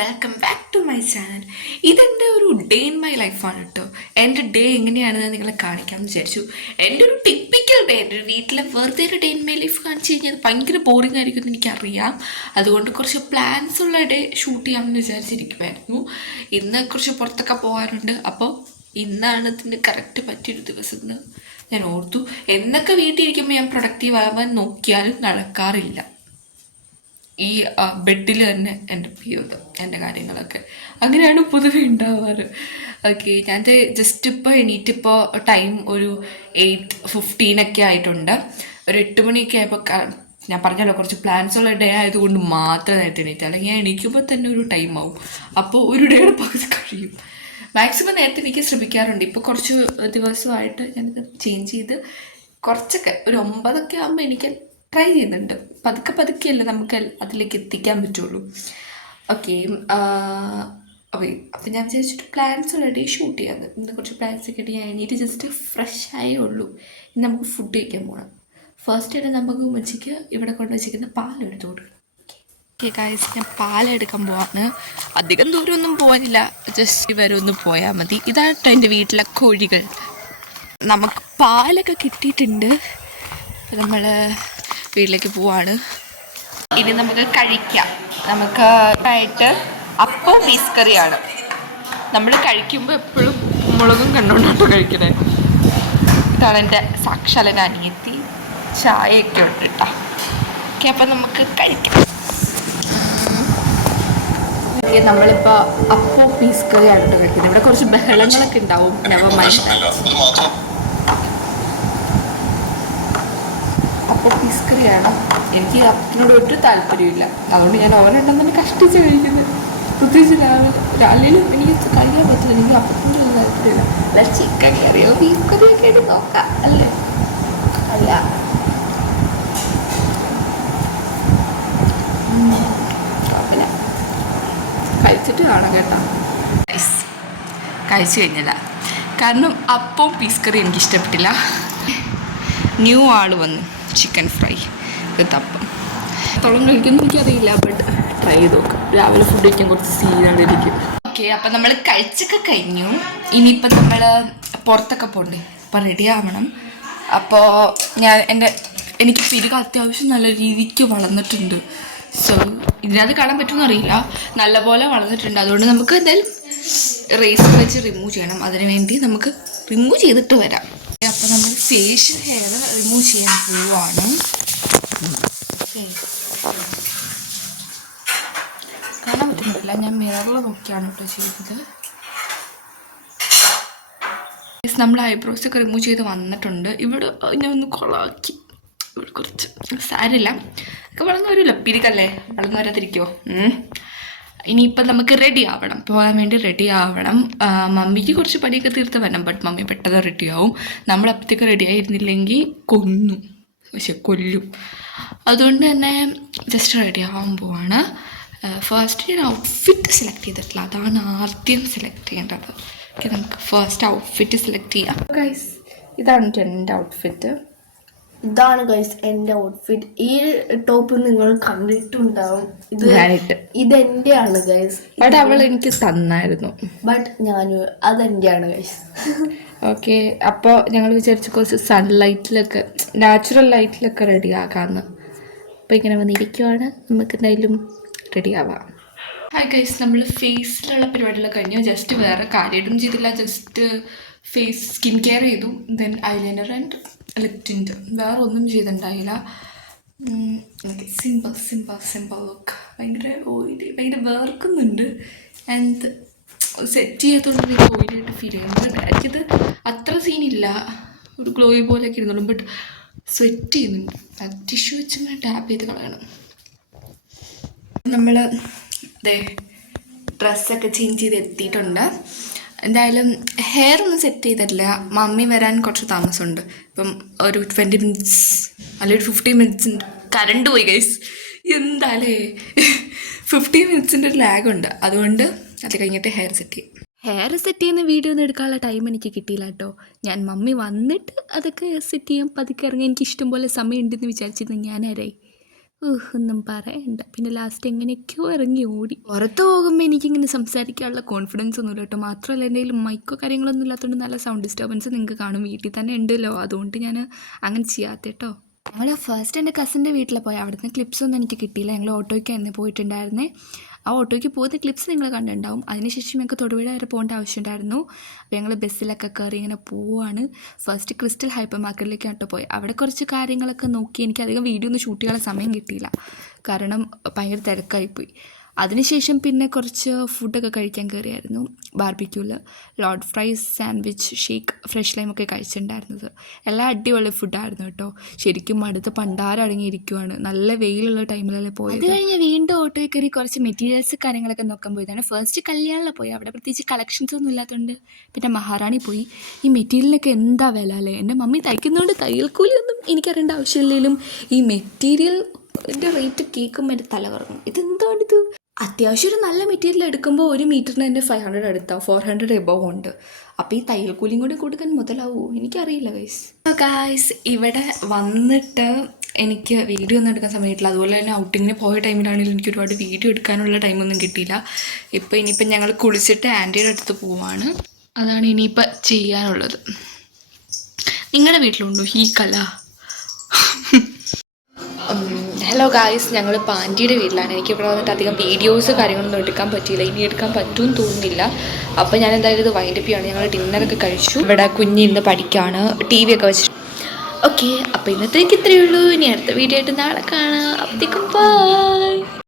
Welcome back to my channel. ഇതെൻ്റെ ഒരു day in my ലൈഫാണ് കേട്ടോ. എൻ്റെ ഡേ എങ്ങനെയാണെന്ന് നിങ്ങളെ കാണിക്കാമെന്ന് വിചാരിച്ചു. എൻ്റെ ഒരു ടിപ്പിക്കൽ ഡേ, എൻ്റെ ഒരു വീട്ടിലെ വെറുതെ ഒരു ഡേ ഇൻ മൈ ലൈഫ് കാണിച്ചു കഴിഞ്ഞാൽ ഭയങ്കര ബോറിംഗ് ആയിരിക്കും എന്ന് എനിക്കറിയാം. അതുകൊണ്ട് കുറച്ച് പ്ലാൻസ് ഉള്ള ഡേ ഷൂട്ട് ചെയ്യാമെന്ന് വിചാരിച്ചിരിക്കുമായിരുന്നു. ഇന്ന് കുറച്ച് പുറത്തൊക്കെ പോകാറുണ്ട്. അപ്പോൾ ഇന്നാണ് ഇതിന് കറക്റ്റ് പറ്റിയൊരു ദിവസം എന്ന് ഞാൻ ഓർത്തു. എന്നൊക്കെ വീട്ടിലിരിക്കുമ്പോൾ ഞാൻ പ്രൊഡക്റ്റീവ് ആവാൻ നോക്കിയാലും നടക്കാറില്ല. ഈ ബെഡിൽ തന്നെ എൻ്റെ ജീവിതം, എൻ്റെ കാര്യങ്ങളൊക്കെ അങ്ങനെയാണ് പൊതുവെ ഉണ്ടാവാറ്. ഓക്കെ, ഞാൻ ജസ്റ്റ് ഇപ്പോൾ എണീറ്റിപ്പോൾ ടൈം ഒരു 8:15 ആയിട്ടുണ്ട്. ഒരു 8 മണിയൊക്കെ ആയപ്പോൾ ഞാൻ പറഞ്ഞല്ലോ കുറച്ച് പ്ലാൻസ് ഉള്ള ഡേ ആയതുകൊണ്ട് മാത്രം നേരത്തെ എണീറ്റ്, അല്ലെങ്കിൽ ഞാൻ എണീക്കുമ്പോൾ തന്നെ ഒരു ടൈം ആവും. അപ്പോൾ ഒരു ഡേയുടെ പകുതി കഴിയും. മാക്സിമം നേരത്തെ എനിക്ക് ശ്രമിക്കാറുണ്ട്. ഇപ്പോൾ കുറച്ച് ദിവസമായിട്ട് ഞാനിത് ചേഞ്ച് ചെയ്ത് കുറച്ചൊക്കെ ഒരു 9 ആകുമ്പോൾ എനിക്ക് ട്രൈ ചെയ്യുന്നുണ്ട്. പതുക്കെയല്ലേ നമുക്ക് അതിലേക്ക് എത്തിക്കാൻ പറ്റുള്ളൂ. ഓക്കെ, അപ്പം ഞാൻ വിചാരിച്ചിട്ട് പ്ലാൻസ് ഓൾറെഡി ഷൂട്ട് ചെയ്യാമെന്ന്. ഇന്ന് കുറച്ച് പ്ലാൻസ് ഒക്കെ ഇട്ട് ഞാൻ എണീറ്റ് ജസ്റ്റ് ഫ്രഷ് ആയേ ഉള്ളൂ. ഇന്ന് നമുക്ക് ഫുഡ് കഴിക്കാൻ പോകണം. ഫസ്റ്റ് തന്നെ നമുക്ക് ഉച്ചയ്ക്ക് ഇവിടെ കൊണ്ട് വെച്ചിരിക്കുന്ന പാലെടുത്ത് കൊടുക്കണം. ഓക്കെ ഗായ്സ്, ഞാൻ പാലെടുക്കാൻ പോവാണ്. അധികം ദൂരമൊന്നും പോകാനില്ല, ജസ്റ്റ് വരെ ഒന്ന് പോയാൽ മതി. ഇതാണ് എൻ്റെ വീട്ടിലെ കോഴികൾ. നമുക്ക് പാലൊക്കെ കിട്ടിയിട്ടുണ്ട്. നമ്മൾ വീട്ടിലേക്ക് പോവാണ്. ഇനി നമുക്ക് കഴിക്കാം. നമുക്ക് ആയിട്ട് അപ്പം ബീഫ് കറിയാണ്. നമ്മൾ കഴിക്കുമ്പോൾ എപ്പോഴും മുളകും കണ്ടുകൊണ്ടാട്ടോ കഴിക്കണേ. ഇതാണ് എൻ്റെ സാക്ഷാലന അനിയത്തി. ചായയൊക്കെ ഉണ്ട് കേട്ടോ. ഓക്കെ, അപ്പം നമുക്ക് കഴിക്കാം. നമ്മളിപ്പോൾ അപ്പം ബീഫ് കറിയാണ് കേട്ടോ കഴിക്കുന്നത്. ഇവിടെ കുറച്ച് ബഹളങ്ങളൊക്കെ ഉണ്ടാവും. അപ്പോൾ ഫിഷ് കറിയാണ്. എനിക്ക് അപ്പനോട് ഒട്ടും താല്പര്യമില്ല. അതുകൊണ്ട് ഞാൻ ഓവനുണ്ടെന്ന് കഷ്ടിച്ച് കഴിക്കുന്നത്. പ്രത്യേകിച്ച് രാവിലെയും എനിക്ക് കഴിക്കാൻ പറ്റില്ല. എനിക്ക് അപ്പത്തിൻ്റെ ഒന്നും താല്പര്യമില്ല. അല്ല ചിക്കൻ കറിയോ ബീഫ് കറിയൊക്കെ ആയിട്ട് നോക്കാം അല്ലേ? അല്ല, പിന്നെ കഴിച്ചിട്ട് കാണാം കേട്ടോ. കഴിച്ചു കഴിഞ്ഞല്ല, കാരണം അപ്പം പീസ് കറി എനിക്ക് ഇഷ്ടപ്പെട്ടില്ല. ന്യൂ ആൾ വന്നു, ചിക്കൻ ഫ്രൈ വിത്ത് അപ്പം. എത്തോളം കഴിക്കുമെന്ന് എനിക്കറിയില്ല, ബട്ട് ട്രൈ ചെയ്ത് നോക്കാം. രാവിലെ ഫുഡ് കഴിക്കാൻ കുറച്ച് സീനാണ്ടിരിക്കും. ഓക്കെ, അപ്പം നമ്മൾ കഴിച്ചൊക്കെ കഴിഞ്ഞു. ഇനിയിപ്പം നമ്മൾ പുറത്തൊക്കെ പോകണ്ടേ, അപ്പം റെഡി ആവണം. അപ്പോൾ എനിക്ക് പിരിക അത്യാവശ്യം നല്ല രീതിക്ക് വളർന്നിട്ടുണ്ട്. സോ ഇതിനകത്ത് കാണാൻ പറ്റുമെന്ന് അറിയില്ല, നല്ലപോലെ വളർന്നിട്ടുണ്ട്. അതുകൊണ്ട് നമുക്ക് എന്തായാലും റേസർ വെച്ച് റിമൂവ് ചെയ്യണം. അതിന് വേണ്ടി നമുക്ക് റിമൂവ് ചെയ്തിട്ട് വരാം. അപ്പോൾ നമ്മൾ ഫേഷ്യൽ ഹെയർ റിമൂവ് ചെയ്യാൻ പോവുകയാണ്. കാണാൻ പറ്റുന്നില്ല, ഞാൻ മിററിൽ നോക്കിയാണ് കേട്ടോ ചെയ്തത്. നമ്മൾ ഐബ്രോസ് ഒക്കെ റിമൂവ് ചെയ്ത് വന്നിട്ടുണ്ട്. ഇവിടെ ഞാൻ ഒന്ന് കൊളാക്കി. ഇവിടെ കുറച്ച് സാരില്ല, ഒക്കെ വളർന്നു വരുമല്ലോ, പിരികല്ലേ, വളർന്നു വരാതിരിക്കുമോ. ഇനിയിപ്പം നമുക്ക് റെഡി ആവണം, പോകാൻ വേണ്ടി റെഡി ആവണം. മമ്മിക്ക് കുറച്ച് പണിയൊക്കെ തീർത്ത് വരണം, ബട്ട് മമ്മി പെട്ടെന്ന് റെഡിയാവും. നമ്മളപ്പോഴത്തേക്ക് റെഡി ആയിരുന്നില്ലെങ്കിൽ കൊല്ലും. അതുകൊണ്ട് തന്നെ ജസ്റ്റ് റെഡി ആവാൻ പോവാണ്. ഫസ്റ്റ് ഞാൻ ഔട്ട്ഫിറ്റ് സെലക്ട് ചെയ്തിട്ടില്ല, അതാണ് ആദ്യം സെലക്ട് ചെയ്യേണ്ടത്. ഓക്കെ, നമുക്ക് ഫസ്റ്റ് ഔട്ട്ഫിറ്റ് സെലക്ട് ചെയ്യാം. ഗൈസ്, ഇതാണ് എൻ്റെ ഔട്ട്ഫിറ്റ്. ഇതാണ് ഗൈസ് എൻ്റെ ഔട്ട്ഫിറ്റ്. ഈ ടോപ്പ് നിങ്ങൾ കണ്ടിട്ടുണ്ടാവും. ഇതെൻ്റെയാണ് ഗൈസ്. ബട്ട് അവൾ എനിക്ക് തന്നായിരുന്നു, ബട്ട് അതെൻ്റെയാണ് ഗൈസ്. ഓക്കെ, അപ്പോൾ ഞങ്ങൾ വിചാരിച്ചു കുറച്ച് സൺലൈറ്റിലൊക്കെ, നാച്ചുറൽ ലൈറ്റിലൊക്കെ റെഡി ആക്കാമെന്ന്. അപ്പോൾ ഇങ്ങനെ വന്നിരിക്കുവാണ്. നമുക്ക് എന്തായാലും റെഡി ആവാം. ഹായ് ഗൈസ്, നമ്മൾ ഫേസിലുള്ള പരിപാടികളൊക്കെ കഴിഞ്ഞു. ജസ്റ്റ് വേറെ കാര്യമായിട്ടും ചെയ്തില്ല, ജസ്റ്റ് ഫേസ് സ്കിൻ കെയർ ചെയ്തു. Then eyeliner and lip tint, വേറെ ഒന്നും ചെയ്തിട്ടുണ്ടായില്ല. Simple look. ഭയങ്കര വേർക്കുന്നുണ്ട്. ആൻഡ് സെറ്റ് ചെയ്യാത്തതുകൊണ്ട് എനിക്ക് ഓയിലായിട്ട് ഫീൽ ചെയ്യുന്നുണ്ട്. എനിക്കത് അത്ര സീനില്ല, ഒരു ഗ്ലോയി പോലെയൊക്കെ ഇരുന്നുള്ളൂ, ബട്ട് സ്വെറ്റ് ചെയ്യുന്നുണ്ട്. അത് ടിഷ്യൂ വെച്ച് ഇങ്ങനെ ടാപ്പ് ചെയ്ത് കളയണം. നമ്മൾ ഡ്രസ്സൊക്കെ ചേഞ്ച് ചെയ്ത് എത്തിയിട്ടുണ്ട്. എന്തായാലും ഹെയർ ഒന്നും സെറ്റ് ചെയ്തിട്ടില്ല, മമ്മി വരാൻ കുറച്ച് താമസമുണ്ട്. ഇപ്പം ഒരു 20 മിനിറ്റ്സ് അല്ലെങ്കിൽ ഒരു 15 മിനിറ്റ്സ്. കറണ്ട് പോയി ഗൈസ്, എന്തായാലേ 15 മിനിറ്റ്സിൻ്റെ ഒരു ലാഗുണ്ട്. അതുകൊണ്ട് അത് കഴിഞ്ഞിട്ട് ഹെയർ സെറ്റ് ചെയ്യുന്ന വീഡിയോ ഒന്നും എടുക്കാനുള്ള ടൈം എനിക്ക് കിട്ടിയില്ല കേട്ടോ. ഞാൻ മമ്മി വന്നിട്ട് അതൊക്കെ സെറ്റ് ചെയ്യാൻ പതുക്കെ ഇറങ്ങി. എനിക്ക് ഇഷ്ടംപോലെ സമയം ഉണ്ടെന്ന് വിചാരിച്ചിരുന്നു ഞാനാരായി. ഒന്നും പറയണ്ട. പിന്നെ ലാസ്റ്റ് എങ്ങനെയൊക്കെയോ ഇറങ്ങി ഓടി. പുറത്ത് പോകുമ്പോൾ എനിക്കിങ്ങനെ സംസാരിക്കാനുള്ള കോൺഫിഡൻസ് ഒന്നുമില്ല കേട്ടോ. മാത്രമല്ല എൻ്റെ കയ്യിൽ മൈക്കോ കാര്യങ്ങളൊന്നും ഇല്ലാത്തതുകൊണ്ട് നല്ല സൗണ്ട് ഡിസ്റ്റർബൻസ് നിങ്ങൾക്ക് കാണും. വീട്ടിൽ തന്നെ ഉണ്ടല്ലോ, അതുകൊണ്ട് ഞാൻ അങ്ങനെ ചെയ്യാത്ത കേട്ടോ. ഞങ്ങൾ ഫസ്റ്റ് എൻ്റെ കസിൻ്റെ വീട്ടിൽ പോയി. അവിടുന്ന് ക്ലിപ്സൊന്നും എനിക്ക് കിട്ടിയില്ല. ഞങ്ങൾ ഓട്ടോയ്ക്കായിരുന്നു പോയിട്ടുണ്ടായിരുന്നേ. ആ ഓട്ടോയ്ക്ക് പോകുന്ന ക്ലിപ്സ് നിങ്ങൾ കണ്ടിട്ടുണ്ടാവും. അതിനുശേഷം ഞങ്ങൾക്ക് തൊടുപുഴ വരെ പോകേണ്ട ആവശ്യമുണ്ടായിരുന്നു. അപ്പോൾ ഞങ്ങൾ ബസ്സിലൊക്കെ കയറി ഇങ്ങനെ പോവുകയാണ്. ഫസ്റ്റ് ക്രിസ്റ്റൽ ഹൈപ്പർ മാർക്കറ്റിലേക്കാണ് കേട്ടോ പോയി. അവിടെ കുറച്ച് കാര്യങ്ങളൊക്കെ നോക്കി. എനിക്കധികം വീഡിയോ ഒന്നും ഷൂട്ട് ചെയ്യാനുള്ള സമയം കിട്ടിയില്ല, കാരണം ഭയങ്കര തിരക്കായിപ്പോയി. അതിനുശേഷം പിന്നെ കുറച്ച് ഫുഡൊക്കെ കഴിക്കാൻ കയറിയായിരുന്നു. ബാർബിക്യൂല് loaded fries, sandwich, shake, fresh ലൈമൊക്കെ കഴിച്ചിട്ടുണ്ടായിരുന്നത്. എല്ലാം അടിപൊളി ഫുഡായിരുന്നു കേട്ടോ. ശരിക്കും അടുത്ത് പണ്ടാരം അടങ്ങിയിരിക്കുവാണ്. നല്ല വെയിലുള്ള ടൈമിലല്ലേ പോയത്. അത് കഴിഞ്ഞ് വീണ്ടും ഓട്ടോയിൽ കയറി കുറച്ച് മെറ്റീരിയൽസ് കാര്യങ്ങളൊക്കെ നോക്കാൻ പോയതാണ്. ഫസ്റ്റ് കല്യാണിൽ പോയി. അവിടെ പ്രത്യേകിച്ച് കളക്ഷൻസ് ഒന്നും ഇല്ലാത്തതുകൊണ്ട് പിന്നെ മഹാറാണി പോയി. ഈ മെറ്റീരിയലിനൊക്കെ എന്താ വില അല്ലേ. എൻ്റെ മമ്മി തയ്ക്കുന്നതുകൊണ്ട് തയ്യൽക്കൂലിയൊന്നും എനിക്കറിയേണ്ട ആവശ്യമില്ലെങ്കിലും ഈ മെറ്റീരിയലിൻ്റെ റേറ്റ് കേൾക്കുമ്പോൾ എൻ്റെ തല കറങ്ങും. ഇതെന്താണിത്? അത്യാവശ്യം ഒരു നല്ല മെറ്റീരിയൽ എടുക്കുമ്പോൾ 1 മീറ്ററിന് തന്നെ 500 എടുത്താൽ 400 എബവ് ഉണ്ട്. അപ്പോൾ ഈ തയ്യൽ കൂലിയും കൂടി കൊടുക്കാൻ മുതലാവുമോ എനിക്കറിയില്ല ഗൈസ്. ഇവിടെ വന്നിട്ട് എനിക്ക് വീഡിയോ ഒന്നും എടുക്കാൻ സമയമില്ല. അതുപോലെ തന്നെ ഔട്ടിങ്ങിന് പോയ ടൈമിലാണെങ്കിലും എനിക്ക് ഒരുപാട് വീഡിയോ എടുക്കാനുള്ള ടൈമൊന്നും കിട്ടിയില്ല. ഇനിയിപ്പം ഞങ്ങൾ കുളിച്ചിട്ട് ആൻറ്റിയുടെ അടുത്ത് പോവാണ്. അതാണ് ഇനിയിപ്പോൾ ചെയ്യാനുള്ളത്. നിങ്ങളുടെ വീട്ടിലുണ്ടോ ഈ കല? ഹലോ ഗായ്സ്, ഞങ്ങൾ ആൻറ്റിയുടെ വീട്ടിലാണ്. എനിക്കിവിടെ വന്നിട്ട് അധികം വീഡിയോസ് കാര്യങ്ങളൊന്നും എടുക്കാൻ പറ്റിയില്ല. ഇനി എടുക്കാൻ പറ്റുമെന്ന് തോന്നുന്നില്ല. അപ്പോൾ ഞാൻ എന്തായാലും ഇത് വൈൻഡപ്പ് ചെയ്യാണ്. ഞങ്ങൾ ഡിന്നറൊക്കെ കഴിച്ചു. ഇവിടെ കുഞ്ഞിന്ന് പഠിക്കുകയാണ്, TV ഒക്കെ വെച്ചിട്ട്. ഓക്കെ, അപ്പോൾ ഇന്നത്തേക്ക് ഇത്രയേ ഉള്ളൂ. ഇനി അടുത്ത വീഡിയോ ആയിട്ട് നാളെ കാണാം. അപ്പോഴത്തേക്കും ബൈ.